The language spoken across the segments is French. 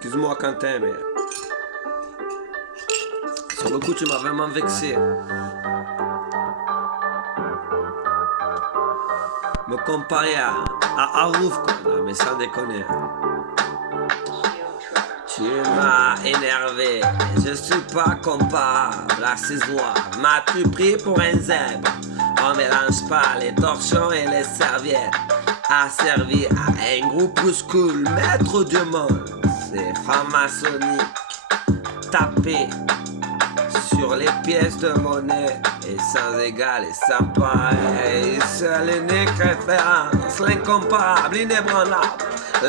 Excuse-moi Quentin, mais sur le coup tu m'as vraiment vexé. Me comparer à Arouf quoi, non mais sans déconner. Tu m'as énervé, je suis pas comparable à ces oies. M'as-tu pris pour un zèbre? On mélange pas les torchons et les serviettes. Asservi à un groupuscule, maître du monde. C'est franc-maçonnique, tapé sur les pièces de monnaie. Et sans égal et sans pareil. Seule unique référence, l'incomparable, l'inébranlable,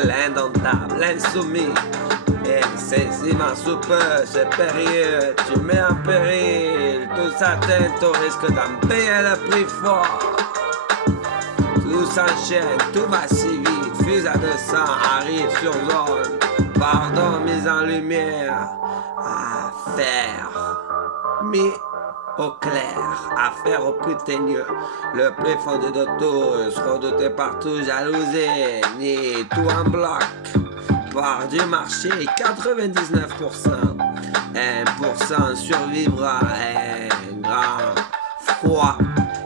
l'indomptable, l'insoumis. Et saisissement sous peu, c'est périlleux, tu mets en péril. Tout ça tente au risque d'en payer le prix fort. Tout s'enchaîne, tout va si vite. Fusée à 200 arrive sur zone. Pardon, mise en lumière. Affaire mis au clair. Affaire au plus teigneux. Le plus fondu de tous. Redouté partout, jalousé. Ni tout en bloc. Part du marché, 99%. 1% survivra. Un grand froid.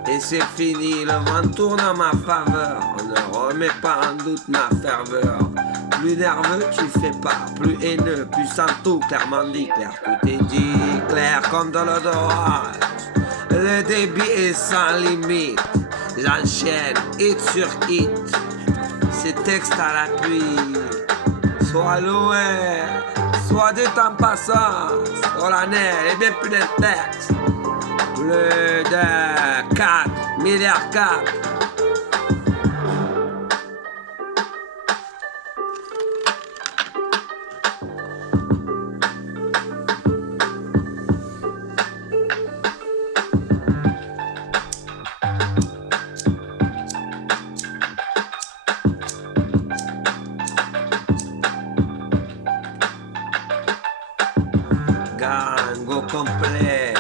Et c'est fini, le vent tourne en ma faveur. On ne remet pas en doute ma ferveur. Plus nerveux tu fais pas, plus haineux, puissant tout, clairement dit, clair, tout est dit, clair comme de l'odorage. Le débit est sans limite, j'enchaîne hit sur hit. Ces textes à l'appui, soit loué, soit du temps passant, solennel et bien plus d'un texte. Plus de 4 milliards 4. Gang au complet.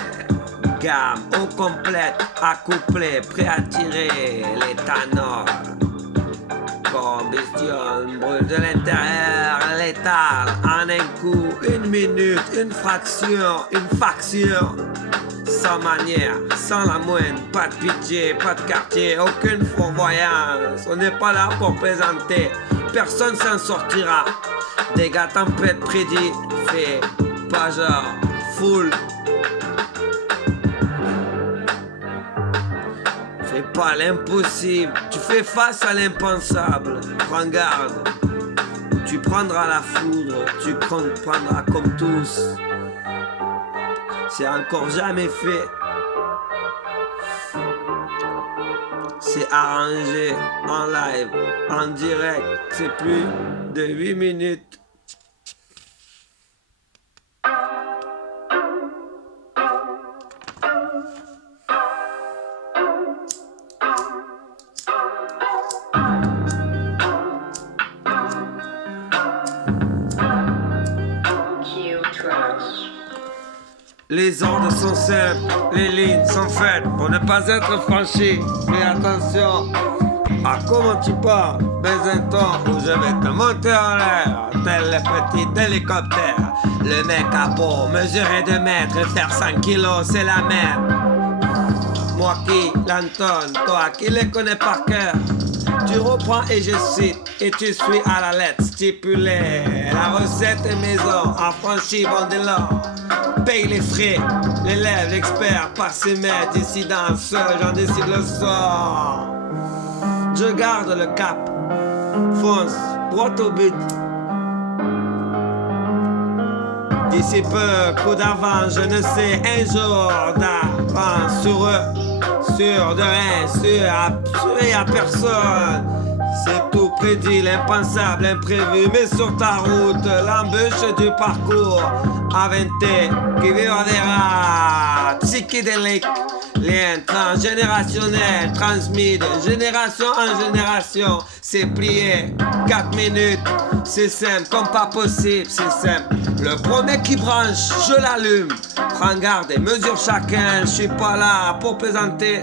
Gamme au complète, accouplé, prêt à tirer l'éthanol. Combustion brûle de l'intérieur, létale, en un coup, une minute, une fraction, une faction. Sans manière, sans la moindre, pas de pitié, pas de quartier, aucune fourvoyance. On n'est pas là pour présenter, personne s'en sortira. Dégâts, tempête, prédit, fait, pas genre, foule. Fais pas l'impossible, tu fais face à l'impensable. Prends garde, tu prendras la foudre, tu comprendras comme tous. C'est encore jamais fait. C'est arrangé en live, en direct. C'est plus de 8 minutes. Les ordres sont simples, les lignes sont faites pour ne pas être franchies. Fais attention à comment tu parles, mais un temps où je vais te monter en l'air, tel le petit hélicoptère. Le mec a beau mesurer 2 mètres et faire 100 kilos, c'est la même. Moi qui l'entonne, toi qui les connais par cœur. Tu reprends et je cite, et tu suis à la lettre stipulée. La recette est maison, affranchie, bon dès lors. Paye les frais, l'élève, l'expert, par ses maîtres, dissident, seul, j'en décide le sort. Je garde le cap, fonce, droit au but. D'ici peu, coup d'avance, je ne sais, un jour d'avance sur eux, sûr de rien, sûr à personne. C'est tout prédit, l'impensable, l'imprévu, mais sur ta route, l'embûche du parcours. Aventé, qui vivra des rats, psychédéliques, lien transgénérationnel, transmis de génération en génération. C'est plié, 4 minutes, c'est simple, comme pas possible, c'est simple. Le premier qui branche, je l'allume. Prends garde et mesure chacun, je suis pas là pour plaisanter.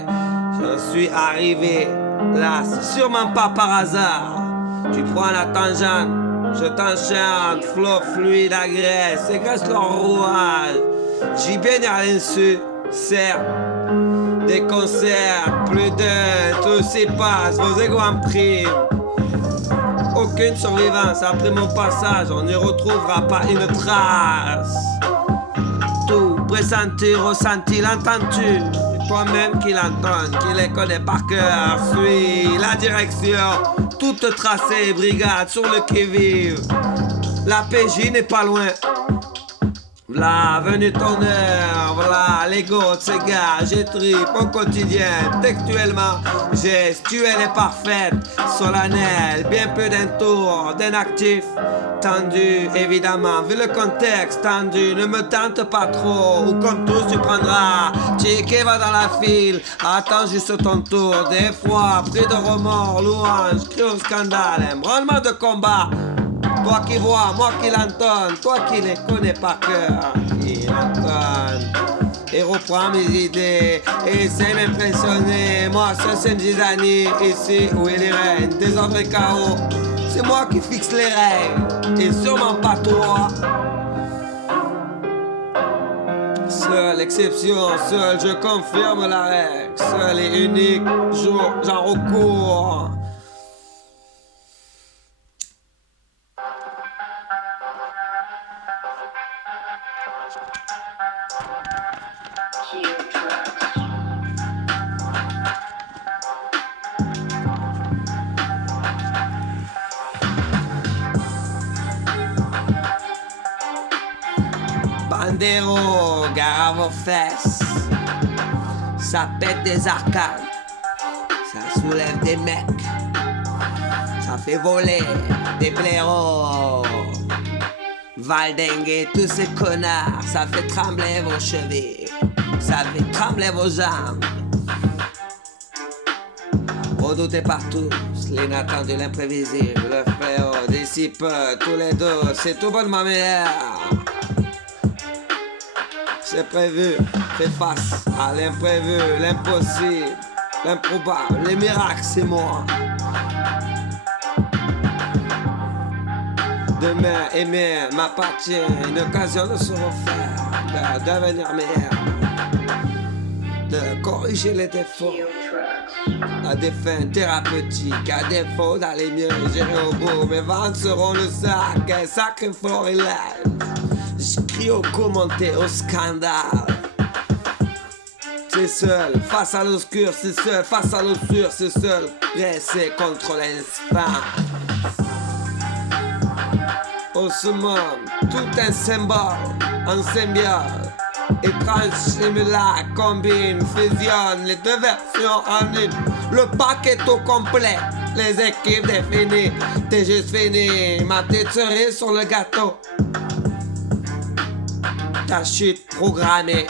Je suis arrivé là, c'est sûrement pas par hasard. Tu prends la tangente, Je t'enchante, flot fluide, agresse, égresse leur rouage. J'y baigne à l'insu, certes. Des concerts, plus d'un, tout s'y passe, vos égos en prime. Aucune survivance après mon passage, on n'y retrouvera pas une trace. Tout pressenti, ressenti, l'entends-tu? Toi-même qui l'entends, qui les connaît par cœur, suis la direction, toute tracée, brigade sur le qui-vive. La PJ n'est pas loin. V'là, venu ton heure, v'là, l'ego de ces gars, j'ai trip au quotidien, textuellement, gestuelle et parfaite, solennelle, bien peu d'un tour, d'un actif, tendu, évidemment, vu le contexte, tendu, ne me tente pas trop, ou comme tous tu prendras, Tchiké va dans la file, attends juste ton tour, des fois, pris de remords, louange, crie au scandale, ébranlement de combat. Toi qui vois, moi qui l'entonne, toi qui les connais par cœur, qui l'entonne. Et reprends mes idées, et essaie m'impressionner. Moi, ce c'est Mzizani, ici où il est règne, désordre et chaos. C'est moi qui fixe les règles, et sûrement pas toi. Seule exception, seul je confirme la règle. Seul et unique jour, j'en recours. Bandero, gare à vos fesses. Ça pète des arcades. Ça soulève des mecs. Ça fait voler des blaireaux. Valdingue, tous ces connards. Ça fait trembler vos chevilles. Ça fait trembler vos jambes. Redoutés par tous, l'inattendu, l'imprévisible, le fléau, dissipe tous les deux, c'est tout bon de ma mère. C'est prévu, fais face à l'imprévu, l'impossible, l'improbable, les miracles, c'est moi. Demain, aimer m'appartient, une occasion de se refaire, de devenir meilleur, de corriger les défauts. À des fins thérapeutiques, à défaut d'aller mieux, j'irai au bout. Mes ventes seront le sac, un sacré florilège. Je crie au commenté, au scandale. C'est seul, face à l'obscur, c'est seul, face à l'obscur, c'est seul. Pressé contre l'instant. Au summum, tout un symbole, en symbiose. Étrange similaire, combine, fusionne les deux versions en une. Le paquet au complet, les équipes définies. T'es juste fini, ma tête cerise sur le gâteau. Ta chute programmée,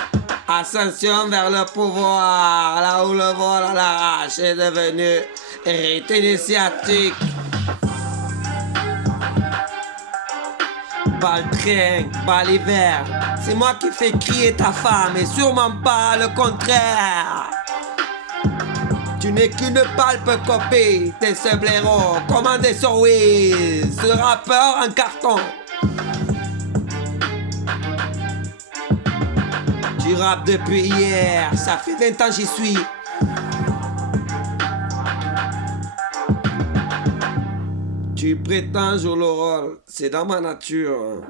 ascension vers le pouvoir, là où le vol à l'arrache est devenu rite initiatique. Pas le train, pas l'hiver. C'est moi qui fais crier ta femme et sûrement pas le contraire. Tu n'es qu'une palpe copie, t'es ce blaireau commandé sur Wiz, ce rappeur en carton. Tu rappes depuis hier, ça fait 20 ans j'y suis. Tu prétends jouer le rôle, c'est dans ma nature.